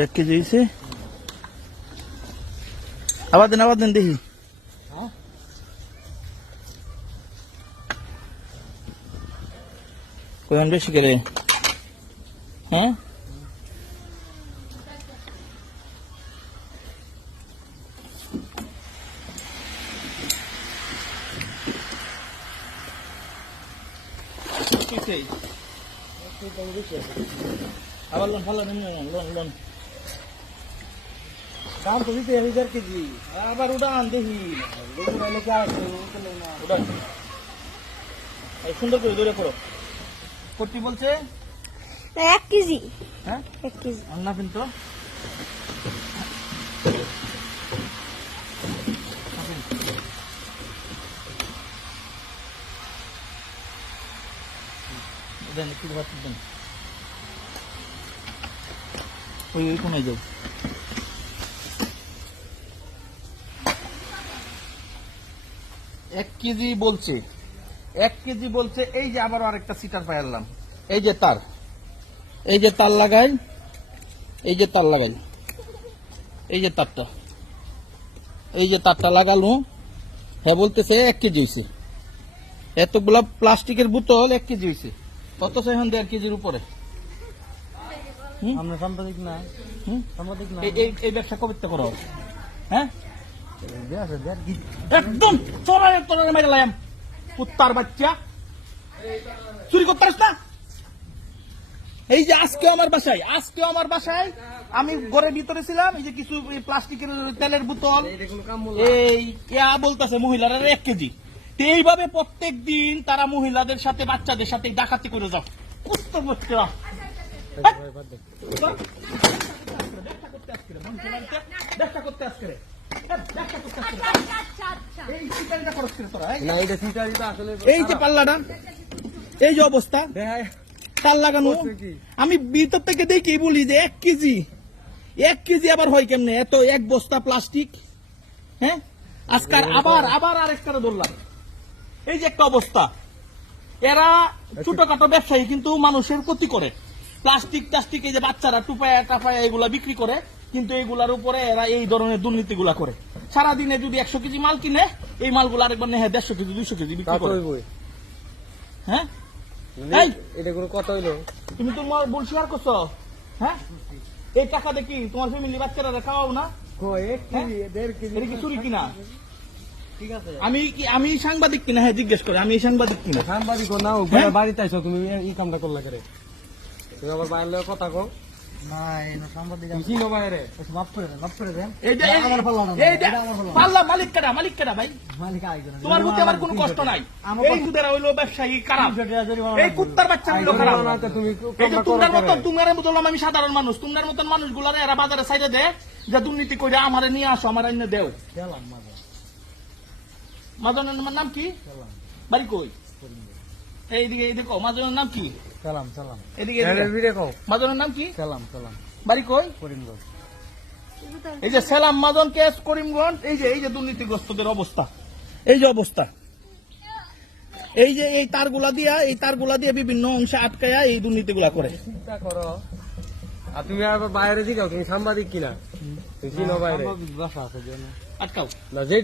1 KG হয়েছে। আবার দেন দেখি। কোন বেশি করে? হ্যাঁ আবার লোন ভালো লোন দাম তো দিতে 1000 কেজি। আবার উড়ান দেখি। উড়ান সুন্দর করে ধরে পড়ো। কর্তি বলছে 1 কেজি। হ্যাঁ 1 কেজি না কিন্তু দেন একটু ভাত দেন। ওই কোনে যাও। এক কেজি বলছে 1 কেজি বলছে। এই যে আবার আরেকটা সিটার পাইলাম। এই যে তার লাগাই, এই যে তারটা লাগালো। হ্যাঁ বলতেছে 1 কেজি হয়েছে। এতগুলা প্লাস্টিকের বোতল 1 কেজি হয়েছে। অথচ এখন 1.5 কেজির উপরে। আমরা সাংবাদিক না, সাংবাদিক না। এই ব্যবসা কবে থেকে করো? হ্যাঁ আছে 1.5 কেজি। একদম তোরা মেরে লাইম কুত্তার বাচ্চা চুরি করতে পারিস না। এই যে আজকে আমার বাসায় আমি ঘরের ভিতরে ছিলাম। এই যে কিছু প্লাস্টিকের তেলের বোতল এই বলতেছে মহিলারা 1 কেজি। তো এইভাবে প্রত্যেক দিন তারা মহিলাদের সাথে বাচ্চাদের সাথে ডাকাতি করে যাও। কুত্তার বাচ্চা এই যে পাল্লাটা, এই যে অবস্থা তার লাগানো। আমি ভিতর থেকে দেখি বলি যে 1 কেজি আবার হয় কেমনে? এত 1 বস্তা প্লাস্টিক। হ্যাঁ আজকাল আবার আরেকটা ধরলাম। এই যে একটা অবস্থা। এরা ছোটখাটো ব্যবসায়ী কিন্তু মানুষের ক্ষতি করে। প্লাস্টিক এই যে বাচ্চারা টুপায়া টাপায়া এগুলা বিক্রি করে, কিন্তু এইগুলার উপরে এরা এই ধরনের দুর্নীতিগুলা করে। সারাদিনে যদি 100 কেজি মাল কিনে, এই মালগুলো আরেকবার নেয় 150 কেজি 200 কেজি বিক্রি করে। হ্যাঁ এটা কোনো কথা হইলো? তুমি তোমার ভুল স্বীকার করছো। হ্যাঁ এই টাকা দেখি তোমার ফ্যামিলি বাচ্চারা খাওয়াও না? 1 কেজি 1.5 কেজি এটা কি চুরি কিনা? ঠিক আছে। আমি সাংবাদিক কিনা? হ্যাঁ জিজ্ঞেস করে আমি সাংবাদিক কিনা। সাংবাদিক না, বাড়িতে আইছো তুমি এই কামটা করলা করে। তুমি আবার বাইরে কথা কও না। সাংবাদিক বাইরে মাফ করে দেন। পাল্লা মালিক কেডা ভাই? তোমার প্রতি আমার কোনো কষ্ট নাই। এই দুধেরা হইলো ব্যবসায়ী খারাপ, এই কুত্তার বাচ্চা হইলো খারাপ। তোমার মতন আমি সাধারণ মানুষ, তোমার মতন মানুষগুলারে এরা বাজারে সাইডে দেয় যে দুর্নীতি করে আমারে নিয়ে আসো, আমার এনে দেও। মাজনের নাম কি? বাড়ি কই? এইদিকে এই দেখো মাজনের নাম কি? এদিকে মাজনের নাম কি? বাড়ি কই? এই যে সেলাম মাজন কেস করিমগঞ্জ। এই যে দুর্নীতিগ্রস্তদের অবস্থা, এই যে অবস্থা। এই যে এই তারগুলা দিয়া বিভিন্ন অংশে আটকায়া এই দুর্নীতিগুলা করে। চিন্তা করো। আর তুমি আবার বাইরে দিকে তুমি সাংবাদিক কিনা? তুমি চিনো বাইরে? আটকাও না যে